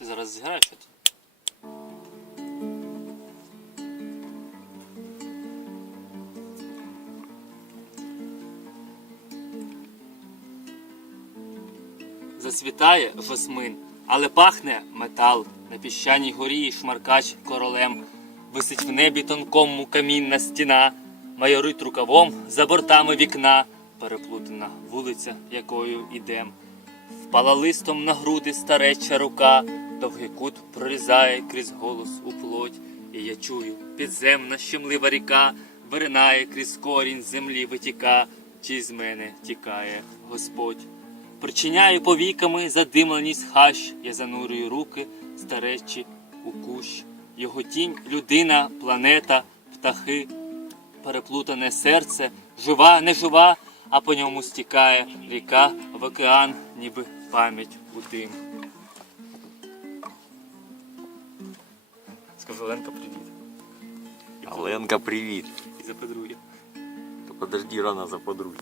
Ти зараз зіграєш щось? Засвітає восьмин, але пахне метал. На піщаній горі шмаркач королем. Висить в небі тонкому камінна стіна, майорить рукавом за бортами вікна, переплутана вулиця, якою ідем. Впала листом на груди стареча рука, довгий кут прорізає крізь голос у плоть, і я чую, підземна щемлива ріка виринає крізь корінь землі витіка, чи з мене тікає Господь. Причиняю повіками задимленість хащ, я занурюю руки старечі у кущ. Його тінь, людина, планета, птахи, переплутане серце, жива, не жива, а по ньому стікає ріка в океан, ніби пам'ять у дим. Скажу Оленка, привіт. І Оленка, привіт. І запедрує. То подожди, рано заподруй.